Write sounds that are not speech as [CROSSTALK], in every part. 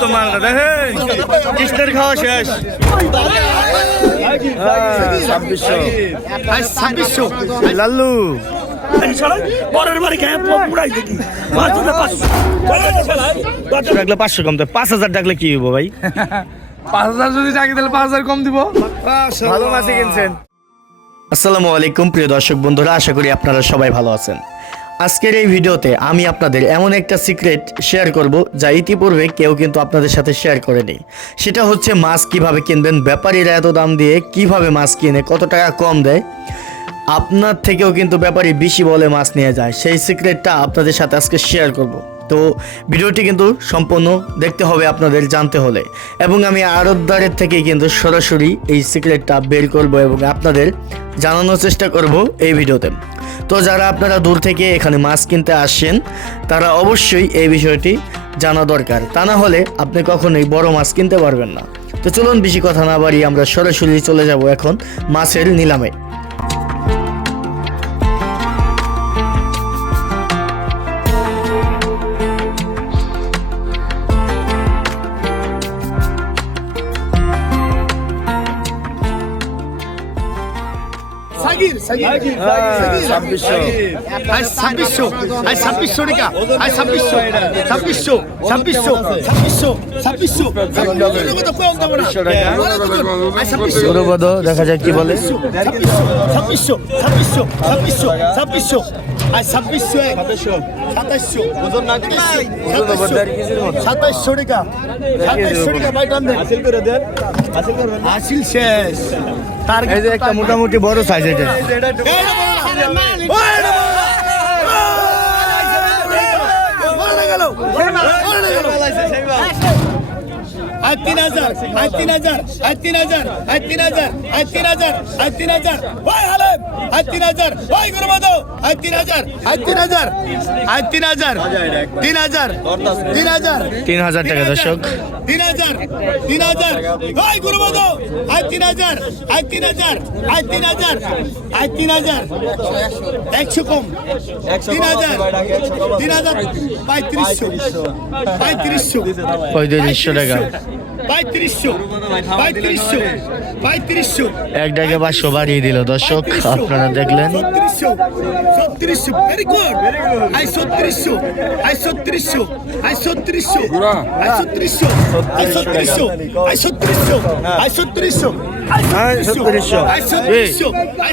তো মালটা দেখেন কৃষ্ণের খাওয়া শেষ। ছাব্বিশশো ছাব্বিশশো। লাল্লু। পরের বাড়ি খেয়ে পুরাই দেখি। মাছ ধরলে পাঁচশো। কম তো পাঁচ হাজার ডাকলে কি হব ভাই? পাঁচ হাজার যদি টাকা দিলে পাঁচ হাজার কম দিব। ভালো মাছই কিনছেন। আসসালামু আলাইকুম প্রিয় দর্শক বন্ধুরা আশা করি আপনারা সবাই ভালো আছেন। আজকের এই ভিডিওতে আমি আপনাদের এমন একটা সিক্রেট শেয়ার করব যা ইতিপূর্বে কেউ কিন্তু আপনাদের সাথে শেয়ার করেনি। সেটা হচ্ছে মাছ কীভাবে কিনবেন, ব্যাপারীরা এত দাম দিয়ে কীভাবে মাছ কিনে, কত টাকা কম দেয়। আপনার থেকেও কিন্তু ব্যাপারী বেশি বলে মাছ নিয়ে যায়। সেই সিক্রেটটা আপনাদের সাথে আজকে শেয়ার করব। তো ভিডিওটি কিন্তু সম্পূর্ণ দেখতে হবে আপনাদের জানতে হলে। এবং আমি আড়তদারের থেকে কিন্তু সরাসরি এই সিক্রেটটা বের করব এবং আপনাদের জানানোর চেষ্টা করব এই ভিডিওতে। তো যারা আপনারা দূর থেকে এখানে মাছ কিনতে আসছেন তারা অবশ্যই এই বিষয়টি জানা দরকার। তা না হলে আপনি কখনোই বড় মাছ কিনতে পারবেন না। তো চলুন বেশি কথা না বাড়িয়ে আমরা সরাসরি চলে যাব এখন মাছের নিলামে। ছাব্বিশশো। আজ ছাব্বিশশো আজ ছাব্বিশশো টাকা আজ ছাব্বিশশো ছাব্বিশশো ছাব্বিশশো ছাব্বিশশো ছাব্বিশশো। দেখা যাক কি বলে। ছাব্বিশশো ছাব্বিশশো ছাব্বিশশো ছাব্বিশশো আজ ছাব্বিশশো সাতাইশশো টাকা সাতাইশশো টাকা বাইটান দেন। হাসিল শেষ। তার এই যে একটা মোটামুটি বড় সাইজ এটা আজ তিন হাজার আজ তিন হাজার আজ তিন হাজার আজ তিন হাজার আজ তিন হাজার আজ তিন হাজার ওই হালেম আজ তিন হাজার ওই গুরুমাদো আজ তিন হাজার আজ তিন হাজার আজ তিন হাজার তিন হাজার তিন হাজার তিন হাজার টাকা দর্শক। তিন হাজার তিন হাজার ওই গুরুমাদো আজ তিন হাজার আজ তিন হাজার আজ তিন হাজার আজ তিন হাজার একশো কম তিন হাজার তিন হাজার পঁয়ত্রিশশো। পঁয়ত্রিশশো। পঁয়ত্রিশশো টাকা। পঁয়ত্রিশশো পঁয়ত্রিশশো পঁয়ত্রিশশো। এক টাকা পাঁচশো বাড়িয়ে দিল। দর্শক আপনারা দেখলেন। ছত্রিশশো ছত্রিশশো। ভেরি গুড আই ছত্রিশশো আই ছত্রিশশো আই ছত্রিশশো আই ছত্রিশশো আই ছত্রিশশো আই ছত্রিশশো আই ছত্রিশশো আই ছত্রিশশো। আই ছত্রিশশো। আই ছত্রিশশো আই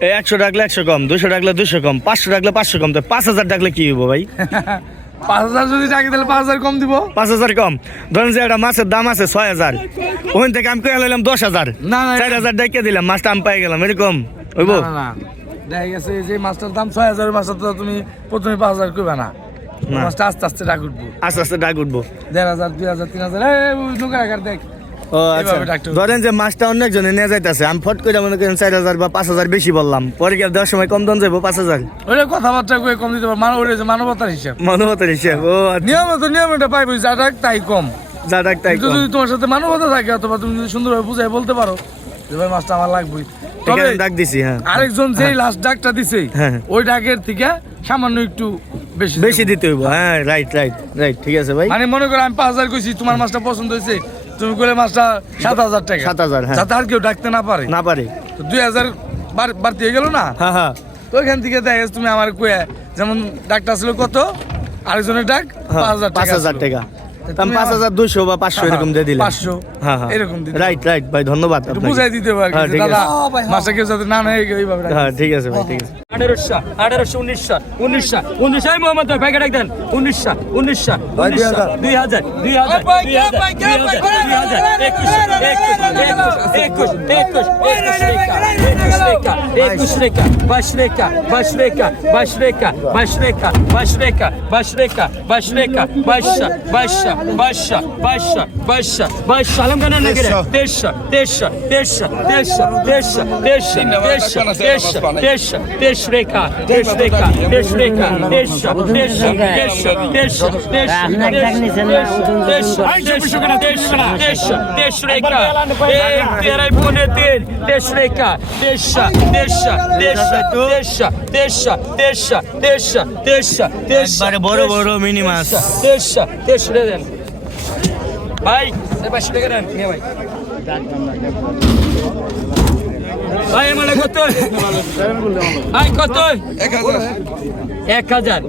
একশো ডাকলে একশো কম দুশো ডাকলে দুশো কম পাঁচশো ডাকলে পাঁচশো কম তো পাঁচ হাজার ডাকলে কি হব ভাই? [LAUGHS] পাঁচ হাজার যদি টাকা দিলে পাঁচ হাজার কম দিব। পাঁচ হাজার কম। ধরেন যে একটা মাছের দাম আছে ছয় হাজার। ওখান থেকে আমি কয়ে লাইলাম দশ হাজার। না, না, চার হাজার ডেকে দিলাম মাছটা আমি পাই গেলাম এরকম হইব। দেখা গেছে যে মাছটার দাম ছয় হাজার মাছটা তো তুমি প্রথমে পাঁচ হাজার করবে না। মাছটা আস্তে আস্তে ডাক উঠবো। আস্তে আস্তে ডাক উঠবো। দেড় হাজার দুই হাজার তিন হাজার। দেখ। ও আচ্ছা। ধরেন যে মাছটা অন্য একজনে নিয়ে যাইতেছে আমি ফট করে মনে করেন চার হাজার বা পাঁচ হাজার বেশি বললাম পরে দেওয়ার সময় কম দাম যাব পাঁচ হাজার। কথাবার্তা কয়ে কম দিতে মানব হচ্ছে মানবতার হিসাব। হিসেব ও। নিয়ম তো নিয়ম এটা পাইবো যা ডাক তাই কম। যা ডাক তাই যদি তোমার সাথে মানবতা থাকে অথবা তুমি যদি সুন্দরভাবে বুঝাই বলতে পারো যে ভাই মাছটা আমার লাগবেই। তবে ডাক দিছি হ্যাঁ। আরেকজন যেই লাস্ট ডাকটা দিছে হ্যাঁ। ওই ডাকের থেকে সামান্য একটু বেশি বেশি দিতে হইব হ্যাঁ রাইট রাইট রাইট ঠিক আছে ভাই। মানে মনে করো আমি পাঁচ হাজার কইছি তোমার মাছটা পছন্দ হয়েছে তুমি করে মাছটা সাত হাজার টাকা। 7,000, হ্যাঁ। যাতে আর কেউ ডাকতে না পারে। না পারে। দুই হাজার বার- বাড়তি হয়ে গেল না? হ্যাঁ হ্যাঁ। তো ওইখান থেকে দেখ তুমি আমার কয়ে যেমন ডাকটা ছিল কত? আরেকজনের ডাক হ্যাঁ, পাঁচ হাজার টাকা। পাঁচ হাজার দুশো বা পাঁচশো এরকম দিয়ে দিলে পাঁচশো হ্যাঁ হ্যাঁ এরকম রাইট রাইট ভাই ধন্যবাদ বুঝাই দিতে পারি হ্যাঁ, ঠিক দাদা আছে। মাছটা কেউ যাতে না নেয় এইভাবে হ্যাঁ ঠিক আছে ভাই ঠিক আছে আঠারোশো আঠারোশো উনিশশো উনিশশো উনিশশো আমি মোহাম্মদ ভাই প্যাকেট একদেন উনিশশো উনিশশো উনিশশো দুই হাজার দুই হাজার দুই হাজার দুই হাজার একুশ একুশ একুশ একুশ একুশ টাকা একুশ টাকা একুশ রেখা বাইশ রেখা বাইশ রেখা বাইশ রেখা বাইশ রেখা বাইশ রেখা বাইশ রেখা বাইশ রেখা বাইশা বাইশা বাইশা বাইশা বাইশা বাইশা আলম গানা না গেলে তেইশা তেইশা তেইশা তেইশা তেইশা তেইশা তেইশা তেইশা তেইশা রেখা তেইশ রেখা তেইশ রেখা তেইশা তেইশা তেইশা তেইশা তেইশা তেইশা তেইশা তেইশা রেখা এক তেরাই পুনে তিন তেইশ রেখা তেইশা তেইশা তেইশা তেইশা তেইশা তেইশা তেইশা তেইশা তেইশা একবারে বড় বড় মিনি মাছ তেইশা তেইশ রে দেন ভাই পাঁচশো টাকা দেন নিয়ে ভাই। ভাই আমার কত? ভাই কত? এক হাজার। এক হাজার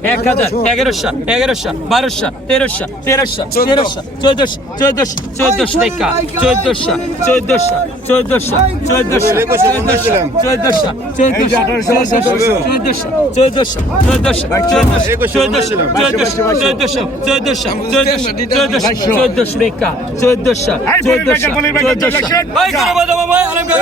এগারোশো এগারোশো বারোশো তেরোশো তেরোশো তেরোশো চোদ্দশো চোদ্দশো চোদ্দশো রেখা চোদ্দশো চোদ্দশো চোদ্দশো চোদ্দশো চোদ্দশো চোদ্দশো চোদ্দশো চোদ্দশো চোদ্দশো চোদ্দশো চোদ্দশো চোদ্দশো চোদ্দশো চোদ্দশো চোদ্দশো চোদ্দশো চোদ্দশো রেখা চোদ্দশো চোদ্দশো চোদ্দশো ভাই গেল বাবা ভাই আরাম গেল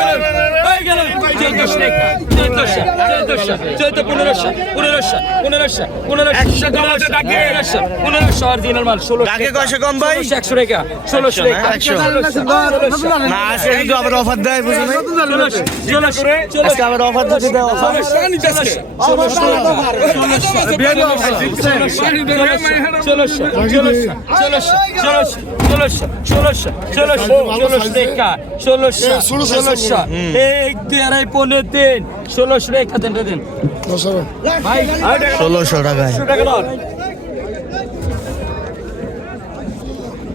ভাই গেল চোদ্দশো রেখা চোদ্দশো চোদ্দশো চোদ্দ পনেরোশো পনেরোশো পনেরোশো পনেরোশো পনেরোশো পনেরোশো অরিজিনাল মাল ষোলো কাকে কয়শো কম ভাই? একশো ষোলোশো একশো। ষোলোশো না আজকে কিন্তু আবার অফার দেয় বুঝো নাই ষোলোশো ষোলোশো আজকে আবার অফার দিতে দেয় অফার ষোলোশো রেখা দেন দেন ভাই ষোলোশো টাকায়।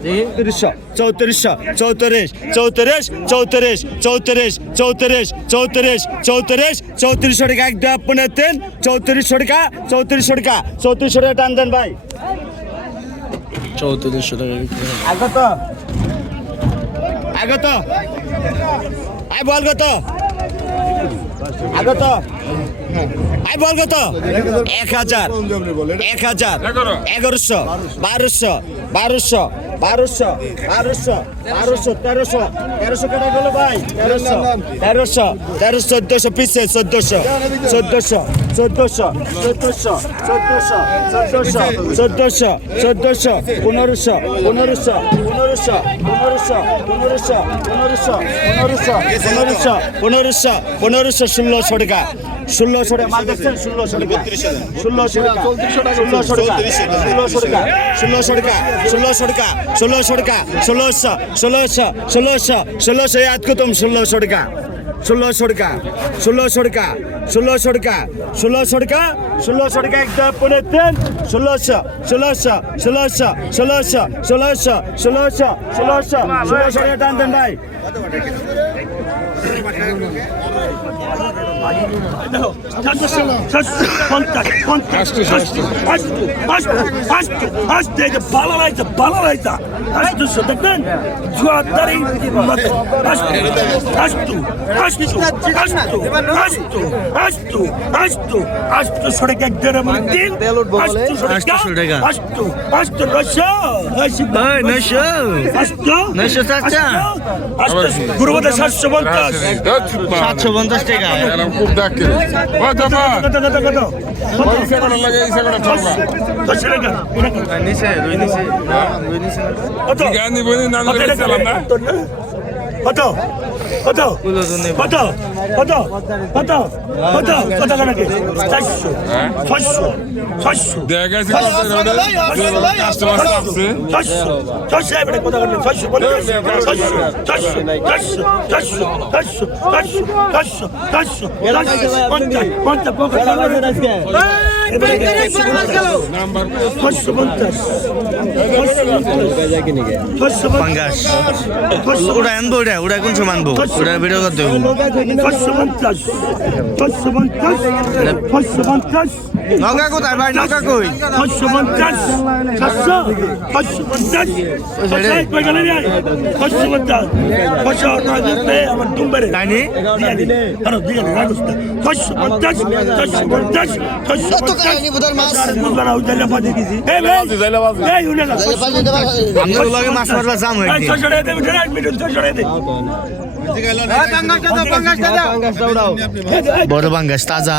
চৌত্রিশশো চৌত্রিশশো চৌত্রিশ চৌত্রিশ চৌত্রিশ চৌত্রিশ চৌত্রিশ চৌত্রিশ চৌত্রিশ চৌত্রিশশো টাকা এক দুই আপনার তিন চৌত্রিশশো টাকা চৌত্রিশশো টাকা চৌত্রিশশো টাকা টান দেন ভাই। চৌত্রিশশো টাকা বিক্রি আগত আগত আই বল গত আগত। আই বল গত এক হাজার। এক হাজার। এগারোশো। বারোশো। বারোশো। বারোশো। বারোশো। বারোশো। তেরোশো। তেরোশো কেটে গেল ভাই। তেরোশো। তেরোশো। তেরোশো, চোদ্দশো, পিসে চোদ্দশো। চোদ্দশো। চোদ্দশো। চোদ্দশো। চোদ্দশো। চোদ্দশো। চোদ্দশো। চোদ্দশো। পনেরোশো। পনেরোশো। পনেরোশো পনেরোশো পনেরোশো পনেরোশো পনেরোশো পনেরোশো পনেরোশো পনেরোশো ষোলোশো টাকা ষোলোশো টাকা মাল দেখছেন? ষোলোশো টাকা ষোলোশো টাকা ষোলোশো টাকা ষোলোশো টাকা ষোলোশো টাকা ষোলোশো টাকা ষোলোশো টাকা ষোলোশো ষোলোশো ষোলোশো ষোলোশো ইয়াদ কুতুম ষোলোশো টাকা ষোলোশো টাকা ষোলোশো টাকা ষোলোশো টাকা ষোলোশো টাকা ষোলোশো টাকা একটা পনেরো তিন ষোলোশো ষোলোশো ষোলোশো ষোলোশো ষোলোশো ষোলোশো ষোলোশো ষোলোশো টাকা টান দেন ভাই। বালারাইতা বালারাইতা আসতেছো দেখবেন জোয়ারদারি মতে আসতু আসতু আসতু আসতু আসতু আসতু আসতু সড়ক এক দেড় মানে দিন আসতু সড়ক আসতু আসতু নশো নশো আসতু নশো সাতশো আসতু গুরুবাদে সাতশো পঞ্চাশ সাতশো পঞ্চাশ টাকা মুখ ডাকে ও দাদা ওই সেগুলো লাগে এই সেগুলো ঠকা নিচে রই নিচে রই নিচে কত গানি বনি না না কত কত কত কত কত কত কত নাকি চারশো ছয়শো ছয়শো ওটা আনব ওটা ওটা কোন সময় ওটা ভিডিও করতে হবে ছয়শো পঞ্চাশ ছয়শো পঞ্চাশ ছয়শো পঞ্চাশ নগা কোথায় ভাই? নগা কই? ছয়শো পঞ্চাশ ছয়শো ছয়শো পঞ্চাশ মাছ? মারবার জাম বড় পাঙ্গাস, তাজা।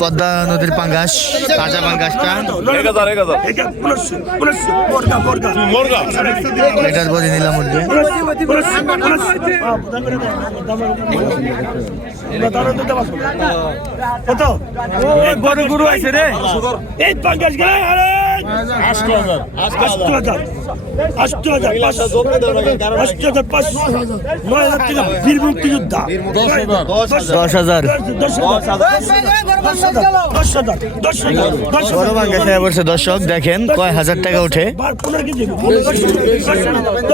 পদ্মা নদীর পাঙ্গাস, তাজা পাঙ্গাসটা। এটার পরে নিলাম উঠবে কত? বড় গরু আছে রে। এই পাঙ্গাস গায়ে দশ হাজার বড় দর্শক দেখেন কয় হাজার টাকা উঠে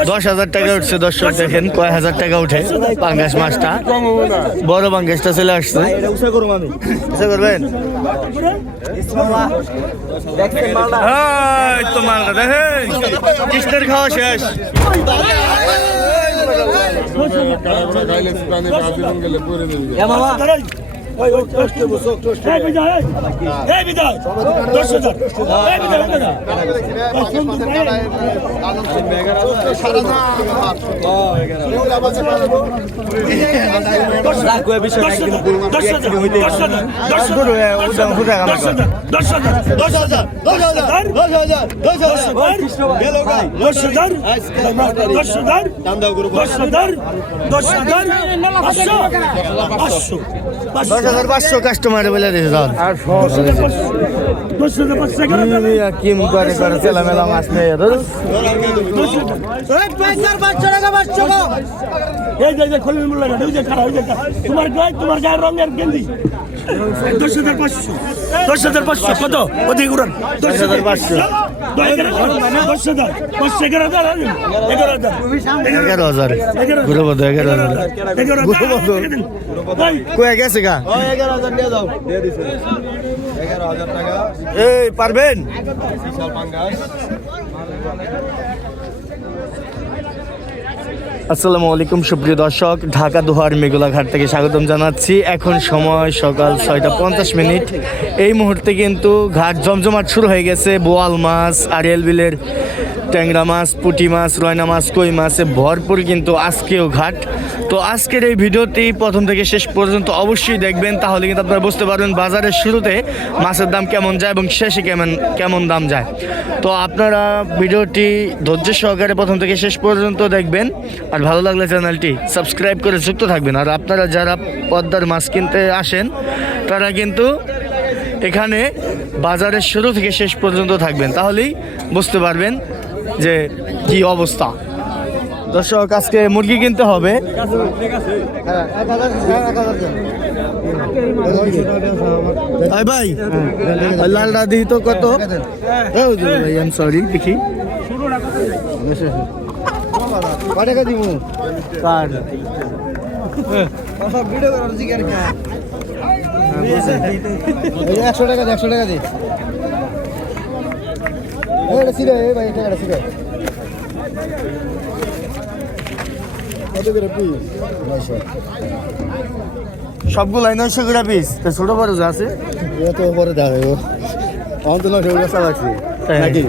দশ হাজার টাকা উঠছে দর্শক দেখেন কয় হাজার টাকা উঠে পাঙ্গাস মাছটা বড় পাঙ্গাসটা চলে আসছে করবেন এই তো মাল দাদা হেই কিস্তের খাওয়া শেষ গাইলে দশ হাজার দশ হাজার দশ হাজার দশ হাজার পাঁচশো পাঁচশো পাঁচশো হাজার পাঁচশো কাস্টমার বলে কিম করে করে ছেলে মেলা মাছ নেই এই যে খলিল মোল্লা তোমার গায়ে তোমার গায়ের রঙের গেঞ্জি দশ হাজার পাঁচশো। দশ হাজার পাঁচশো। কত? উড়ান। দশ হাজার পাঁচশো। দশ হাজার হাজার। এগারো হাজার। এগারো হাজার। এগারো হাজার। এগারো হাজার। হাজার। গেছে এই পারবেন? আসসালামু আলাইকুম, সুপ্রিয় দর্শক। ঢাকা দোহার মেঘলাঘাট থেকে স্বাগতম জানাচ্ছি। এখন সময় সকাল ছয়টা পঞ্চাশ মিনিট। এই মুহূর্তে কিন্তু ঘাট জমজমাট শুরু হয়ে গেছে। বোয়াল মাছ আরিয়াল বিলের ট্যাংরা মাছ, পুঁটি মাছ, রয়না মাছ, কই মাছে ভরপুর কিন্তু আজকেও ঘাট। তো আজকের এই ভিডিওটি প্রথম থেকে শেষ পর্যন্ত অবশ্যই দেখবেন, তাহলে কিন্তু আপনারা বুঝতে পারবেন বাজারের শুরুতে মাছের দাম কেমন যায় এবং শেষে কেমন কেমন দাম যায়। তো আপনারা ভিডিওটি ধৈর্য সহকারে প্রথম থেকে শেষ পর্যন্ত দেখবেন, আর ভালো লাগলে চ্যানেলটি সাবস্ক্রাইব করে যুক্ত থাকবেন। আর আপনারা যারা পদ্মার মাছ কিনতে আসেন, তারা কিন্তু এখানে বাজারের শুরু থেকে শেষ পর্যন্ত থাকবেন, তাহলেই বুঝতে পারবেন যে কি অবস্থা? দর্শক, আজকে মুরগি কিনতে হবে। দিই তো কত? সরি দেখি একশো টাকা একশো টাকা দে এটা ছিল এই ভাই এটা ছিল কত করে পিস নয়শো সবগুলাই নয়শো করে পিস তো ছোট বড় যা আছে। এত বড় দেখা অন্ত নয়শো টাকা চালাচ্ছি নাকি?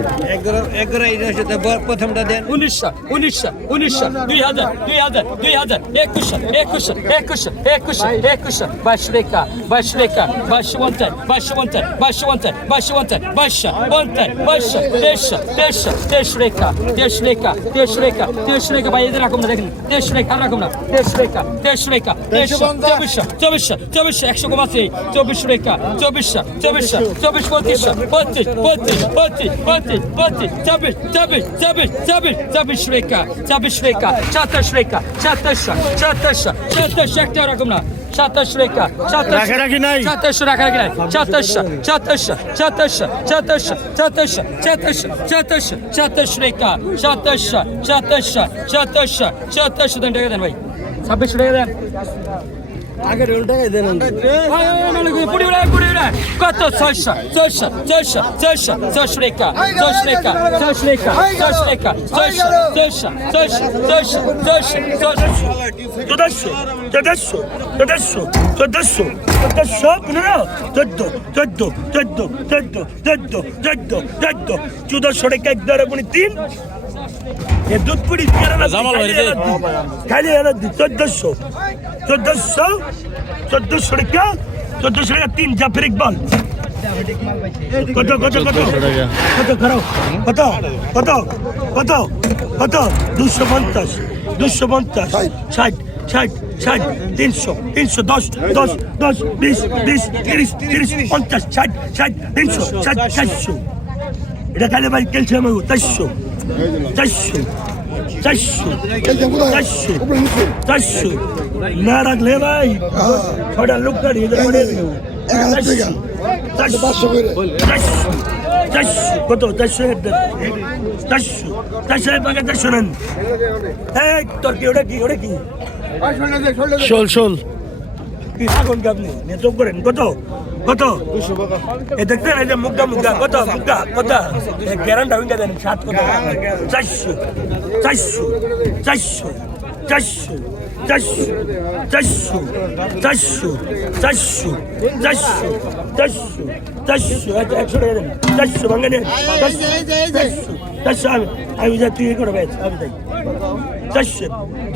উনিশশো উনিশশো উনিশশো দুই হাজার দুই হাজার দুই হাজার একুশশো একুশশো একুশশো একুশশো একুশশো বাইশশো রেখা বাইশশো রেখা বাইশশো পঞ্চাশ বাইশশো পঞ্চাশ বাইশশো পঞ্চাশ বাইশশো পঞ্চাশ বাইশশো পঞ্চাশ বাইশশো তেইশশো তেইশশো তেইশ রেখা তেইশ রেখা তেইশ রেখা তেইশ রেখা ভাই এদের রাখুন না দেখেন তেইশ রেখা রাখুন না তেইশ রেখা তেইশ রেখা তেইশশো চব্বিশশো চব্বিশশো চব্বিশশো একশো কম আছে চব্বিশ রেখা চব্বিশশো চব্বিশশো চব্বিশ পঁচিশশো পঁচিশ পঁচিশ পঁচিশ 25, 20, 24, 24, 24, 24 রেখা, 24 রেখা, 27 রেখা, 27, 27, 27 একটা এরকম না। 27 রেখা, 27 রাখা রাখি নাই। 27 রাখা রাখি নাই। 27, 27, 27, 27, 27, 27, 27, 27 রেখা, 27, 27, 27, 27 দেন টাকা দেন ভাই। 26 টাকা দেন। কত? ছয়শো ছয়শো ছয়শো ছয়শো ছয়শো রেখা ছয়শো রেখা ছয়শো রেখা ছয়শো রেখা ছয়শো ছয়শো ছয়শো ছয়শো ছয়শো ছয়শো। চোদ্দশো চোদ্দশো চোদ্দশো চোদ্দশো পনেরো চোদ্দ চোদ্দ চোদ্দ চোদ্দ চোদ্দ চোদ্দ চোদ্দ। চোদ্দশো এক দ্বারা গুণি তিন চোদ্দশো। চোদ্দশো। চোদ্দশো টাকা। চোদ্দশো টাকা তিন জাফর ইকবাল কত কত কত? কত খারাপ কত? কত? কত? কত? দুশো পঞ্চাশ। দুশো পঞ্চাশ। ষাট ষাট ষাট তিনশো তিনশো দশ দশ দশ বিশ বিশ তিরিশ তিরিশ পঞ্চাশ ষাট ষাট তিনশো ষাট চারশো। এটা কালে ভাই ক্যালসিয়াম চারশো। চারশো চারশো চারশো চারশো না রাখলে ভাই ছটা লোক দাঁড়িয়ে কত চারশো চারশো চারশো টাকা চারশো নেন এই তোর কি ওটা কি ওটা কি শোল শোল কি আগুন আপনি কত?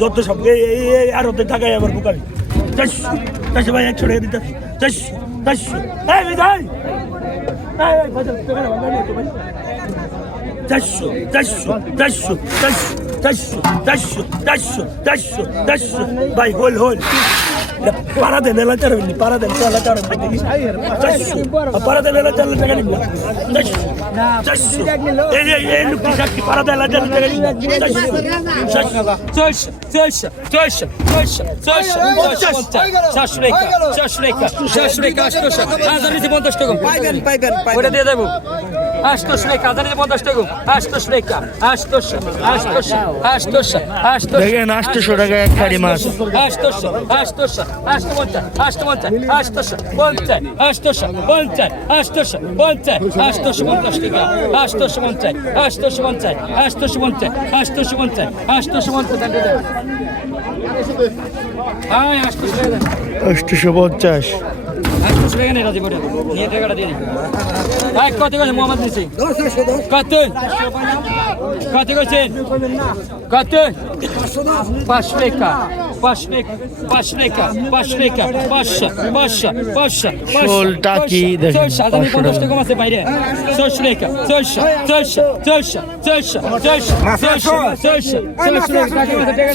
যত সব আরও টাকায় আমার বুকারি চারশো চারশো ভাই একশো টাকা দিতে চারশো চারশো এই বিদায়। চারশো চারশো চারশো চারশো চারশো চারশো চারশো চারশো চারশো ভাই হোল হোল পাড়া দেন এলা চারবেন পাড়া দেন এলা চারবেন চারশো পাড়া দেন এলা চারলে টাকা নিব চারশো চারশো এই এই এই লোকটি সাক্ষী পাড়া দেন এলা চারলে টাকা নিব চারশো চারশো চলছে চলছে চলছে চারশো রেখা চারশো রেখা চারশো রেখা আটশোশো হাজার নিচে পঞ্চাশ টাকা পাইবেন পাইবেন ওটা দিয়ে দেবো 800 টাকা হাজারে 50 টাকা 800 টাকা 800 800 800 800 দেখেন 800 টাকা এক কাড়ি মাছ। 800 800 850 850 850 850 850 850 850 টাকা 850 850 850 850 850 টাকা আয় 850 850 কত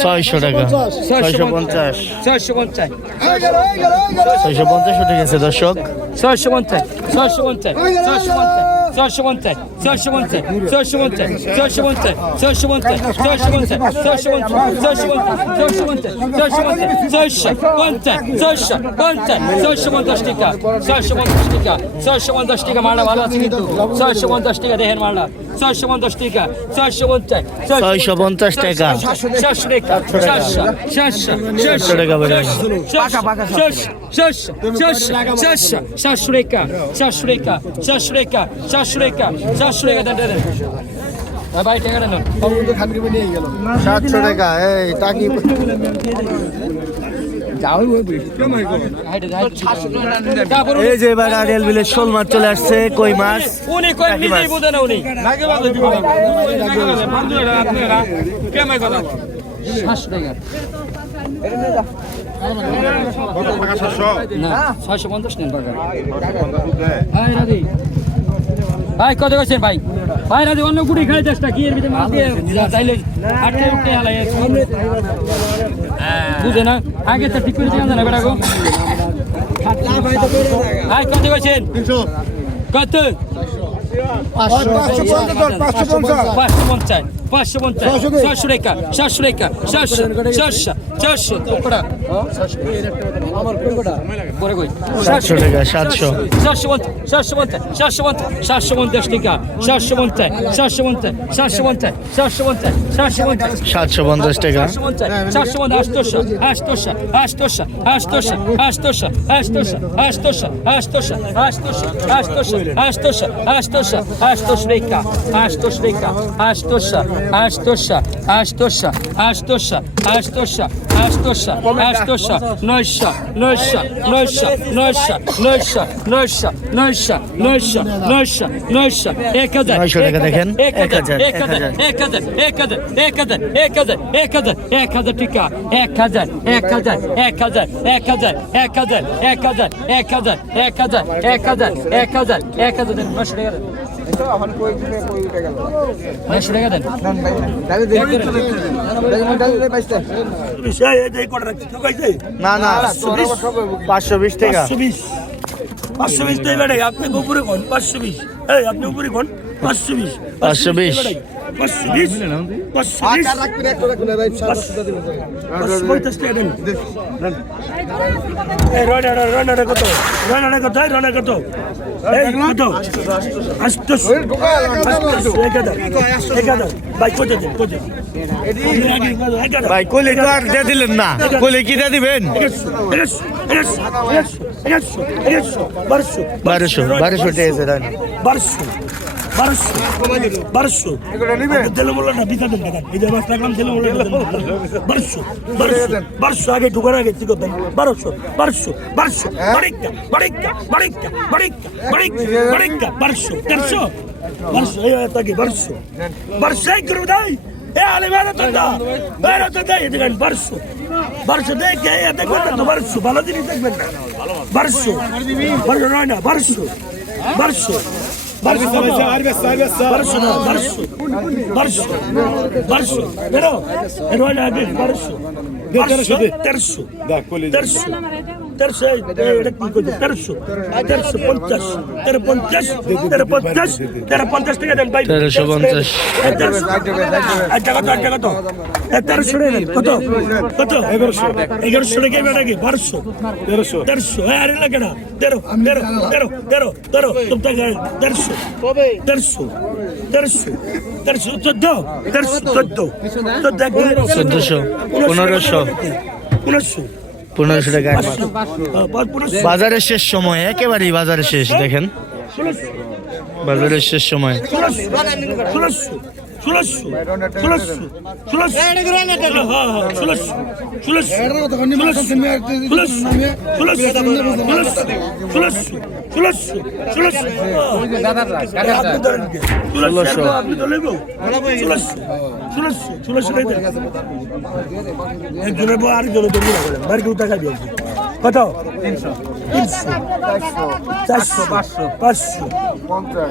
গেছে টাকা। শোলটা পঞ্চাশ। ছয়শো পঞ্চাশ। ছয়শো পঞ্চাশ। উঠে গেছে। দর্শক। ছয়শো পঞ্চাশ ছয়শো পঞ্চাশ ছয়শো পঞ্চাশ ছয়শো পঞ্চাশ। ছয়শো পঞ্চাশ ছয়শো পঞ্চাশ ছয়শো পঞ্চাশ ছয়শো পঞ্চাশ ছয়শো পঞ্চাশ ছয়শো পঞ্চাশ ছয়শো পঞ্চাশ ছয়শো পঞ্চাশ টাকা ছয়শো পঞ্চাশ টাকা ছয়শো পঞ্চাশ টাকা মালটা ভালো আছে কিন্তু ছয়শো পঞ্চাশ টাকা দেখেন মালটা ছয়শো পঞ্চাশ টাকা ছয়শো পঞ্চাশ ছয়শো পঞ্চাশ টাকা চারশো টাকা চারশো চারশো চারশো টাকা বেড়ে চারশো রেখা চারশো রেখা চারশো রেখা চারশো রেখা চারশো রেখা দেন দেন ভাই টাকা দেন সাতশো টাকা এই টাকি। এই যে এবার আরিয়াল বিলের শোল মাছ চলে আসছে কই মাছ? উনি কই নিজেই বোঝে না উনি। সাতশো টাকা। ছয়শো পঞ্চাশ নেন টাকা ভাই কত করছেন ভাই? ভাই রাজি অন্য গুড়ি খাই চেষ্টা কি এর ভিতরে মাছ দিয়ে চাইলে আটকে উঠতে হালাই বুঝে না? আগে তো ঠিক করে দিলাম না বেটা গো। ভাই কত করছেন? কত? পাঁচশো পঞ্চাশ। পাঁচশো পঞ্চাশ। রেখা সাতশো রেখা সাতশো চারশো চারশো কটা পরে কই সাতশো টাকা সাতশো সাতশো পঞ্চাশ সাতশো পঞ্চাশ সাতশো পঞ্চাশ সাতশো পঞ্চাশ টাকা সাতশো পঞ্চাশ সাতশো পঞ্চাশ সাতশো পঞ্চাশ সাতশো পঞ্চাশ সাতশো পঞ্চাশ সাতশো পঞ্চাশ টাকা সাতশো পঞ্চাশ সাতশো পঞ্চাশ আটশোশো আটশোশো আটশোশো আটশোশো আটশোশো আটশোশো আটশোশো আটশোশো আটশোশো আটশোশো আটশোশো আটশোশো আটশোশো রেখা আটশোশো আটশোশো আষ্টশা আষ্টশা আষ্টশা আষ্টশা আষ্টশা নয়শা নয়শা নয়শা নয়শা নয়শা নয়শা নয়শা নয়শা নয়শা নয়শা এক হাজার দেখেন। এক হাজার এক হাজার এক হাজার এক হাজার এক হাজার এক হাজার এক হাজার এক হাজার টিকা এক হাজার এক হাজার এক হাজার এক হাজার এক হাজার এক হাজার এক হাজার এক হাজার এক হাজার এক হাজার এক হাজার টাকা না না পাঁচশো বিশ। টাকা। পাঁচশো বিশ। এবারে আপনি উপরে কোন? পাঁচশো বিশ। আপনি উপরে কোন? পাঁচশো বিশ। পাঁচশো বিশ। ভাই কলে তো আর দিলেন না কলে দিবেন বারোশো বারোশো বারোশো বারোশো বারোশো বারোশো। তেলে মোলা না বিকা দেন টাকা এই যে মাছ রাখলাম তেলে মোলা বারোশো বারোশো বারোশো। আগে ঢুকার আগে ঠিক দেন বারোশো বারোশো বারোশো। বারিকা বারিকা বারিকা বারিকা বারিকা বারিকা বারোশো দেড়শো। বারোশো এই তাকে বারোশো। বারোশো এই করব দাই এ আলে বেড়া তো দা বেড়া তো বারোশো। বারোশো দেখে দেখবেন না তো বারোশো। ভালো জিনিস দেখবেন না। বারোশো। বারোশো নয় না বারোশো। বারোশো। Barış Barış Arbes Arbes Barış Barış Barış Barış Vero Vero la Barış Barış Barış Barış Barış তেরোশো এই, এই, এটা কি করছে? তেরোশো তেরোশো পঞ্চাশ তেরো পঞ্চাশ তেরো পঞ্চাশ তেরো পঞ্চাশ টাকা দেন ভাই। তেরোশো পঞ্চাশ। এই তেরোশো এক টাকা তো এক টাকা তো এই তেরোশো টাকা দেন কত? কত? এগারোশো। এগারোশো টাকা এবার আগে বারোশো। তেরোশো। তেরোশো। হ্যাঁ আরে লাগে না। তেরো তেরো তেরো তেরো তেরো তুমি টাকা তেরোশো। তেরোশো তেরোশো তেরোশো চোদ্দ তেরোশো চোদ্দ চোদ্দ চোদ্দশো পনেরোশো পনেরোশো। পনেরোশো টাকা বাজারের শেষ সময় একেবারেই বাজারের শেষ দেখেন। বাজারের শেষ সময়। ষোলোশো ষোলোশো ষোলোশো। হ্যাঁ হ্যাঁ কত? তিনশো। চারশো পাঁচশো পাঁচশো।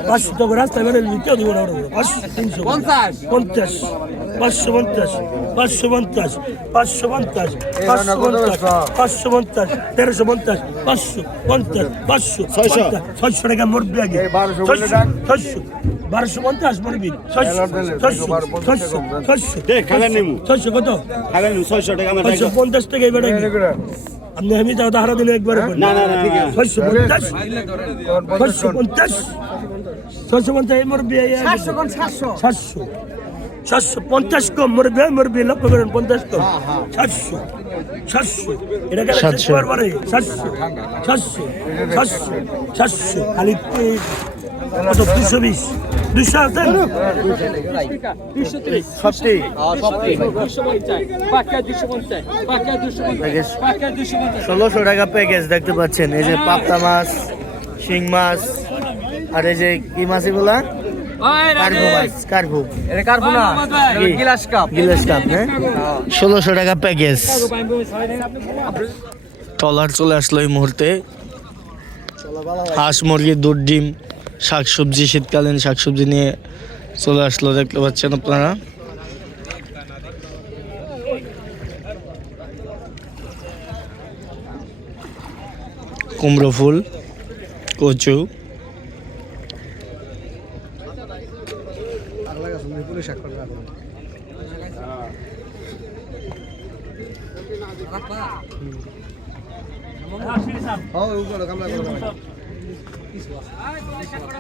পাঁচশো তো রাস্তায় বেরোলে কেউ দিব না। পাঁচশো তিনশো পঞ্চাশ। পঞ্চাশ। পাঁচশো পঞ্চাশ। পাঁচশো পঞ্চাশ। পাঁচশো পঞ্চাশ। পাঁচশো পঞ্চাশ। পাঁচশো পঞ্চাশ। তেরোশো পঞ্চাশ। পাঁচশো পঞ্চাশ। পাঁচশো ছয়শো। ছয়শো টাকা মরবি আগে। ছয়শো বারোশো পঞ্চাশ মরবি। ছয়শো ছয়শো ছয়শো ছয়শো। ছয়শো কত? ছয়শো পঞ্চাশ টাকা এবার আপনি আমি তাও তাহারা দিলে একবার না না না ছয়শো পঞ্চাশ ছয়শো পঞ্চাশ। ছয়শো পঞ্চাশ মরবি সাতশো সাতশো? পঞ্চাশ কম মরবে মরবি লক্ষ্য করেন পঞ্চাশ কম। সাতশো সাতশো। এটা গেলে সাতশো। সাতশো সাতশো সাতশো সাতশো। খালি কত দুশো বিশ। দুশো আছে? ষোলোশো টাকা প্যাকেজ দেখতে পাচ্ছেন। এই যে পাপ্তা মাছ শিং মাছ আর এই যে কি মাছ এগুলা? ষোলোশো টাকা প্যাকেজ চলে আসলো এই মুহূর্তে। হাঁস মুরগি দুধ ডিম। শাকসবজি শীতকালীন শাকসবজি নিয়ে চলে আসলো দেখতে পাচ্ছেন আপনারা। কুমড়ো ফুল কচু। ভাই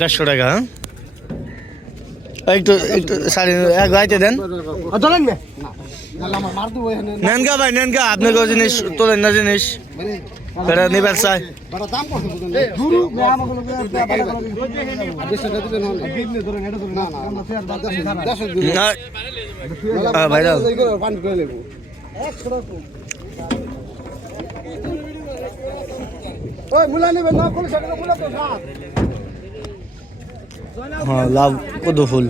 দেড়শো টাকা হ্যাঁ? একটু একটু সাড়ে এক গাইতে দেন। ধরেন না না। আমার মার দেবো এখানে নেন গা ভাই নেন গা আপনাকে জিনিস তোলেন না জিনিস। এটা নিবার চাই। ওই মুলা নেবেন না মুলা তো হ্যাঁ লাভ কদু ফুল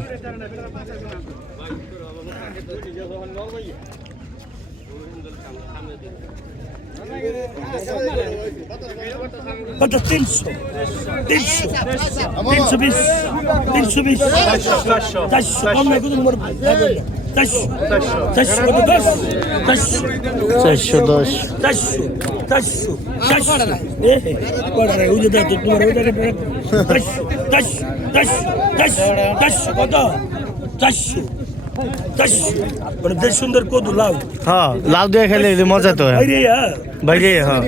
কত তিনশো তিনশো তিনশো বিশ তিনশো বিশ চারশো কম কত নম্বর চারশো চারশো কত দশ চারশো চারশো দশ চারশো চারশো চারশো এ কটা ওই যে দেখো তোমার ওই দেখো চারশো চারশো চারশো কত চারশো মানে বেশ সুন্দর কদু লাউ হ্যাঁ লাভ দিয়ে খেলে মজা তো বাইরে হ্যাঁ বাইরে হ্যাঁ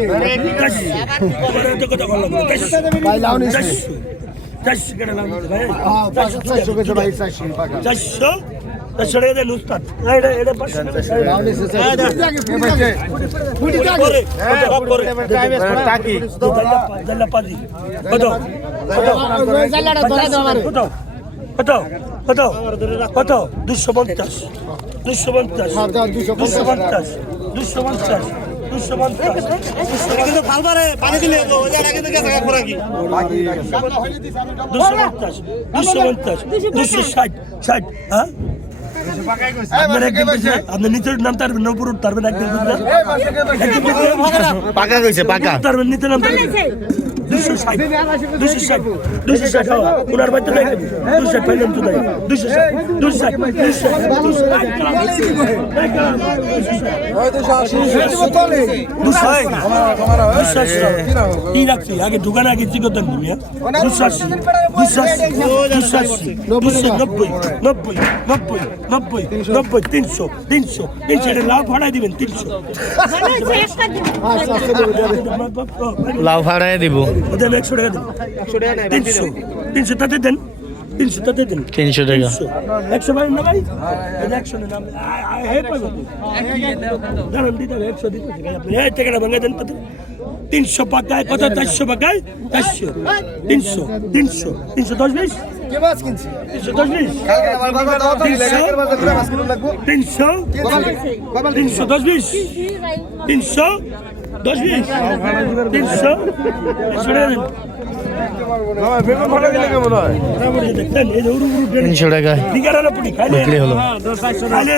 ভাই লাউ নিস চারশো কেটে লাউ ভাই হ্যাঁ চারশো এটা এটা পাঁচশো লাউ নিস কত টাকি কত কত কত কত কত দুশো পঞ্চাশ দুশো পঞ্চাশ দুশো পঞ্চাশ দুশো পঞ্চাশ দুশো পঞ্চাশ দুশো ষাট ষাট হ্যাঁ? আপনার নিচের নাম তারবেন না উপর তারবেন একদিন পাকা কইছে পাকা। তারবেন নিচে নাম তারবেন দুশো ষাট দুশো ষাট দুশো ষাট ওনার বাড়িতে দেখেন দুশো ষাট ফাইনাল তো দেয় দুশো ষাট দুশো ষাট দুশো ষাট দুশো কি রাখছি আগে দোকানে আগে চিকন দেন তুমি দুশো আশি দুশো নব্বই নব্বই নব্বই নব্বই নব্বই তিনশো তিনশো তিনশো এটা লাভ ভাড়াই দিবেন তিনশো লাভ ভাড়ায় দিব ওদের একশো টাকা দেন তিনশো তিনশো তাতে দেন তিনশো তাতে দেন। তিনশো টাকা। একশো ভাই না ভাই? একশো না একশো দিতে টাকাটা ভাঙা দেন তাতে। তিনশো পাকায় কত? চারশো পাকায়? চারশো। তিনশো তিনশো। তিনশো দশ বিশ? তিনশো দশ বিশ? তিনশো। তিনশো দশ বিশ? তিনশো। দশ বিশ? তিনশো? তিনশো টাকা। বিক্রি হলো। খাইলে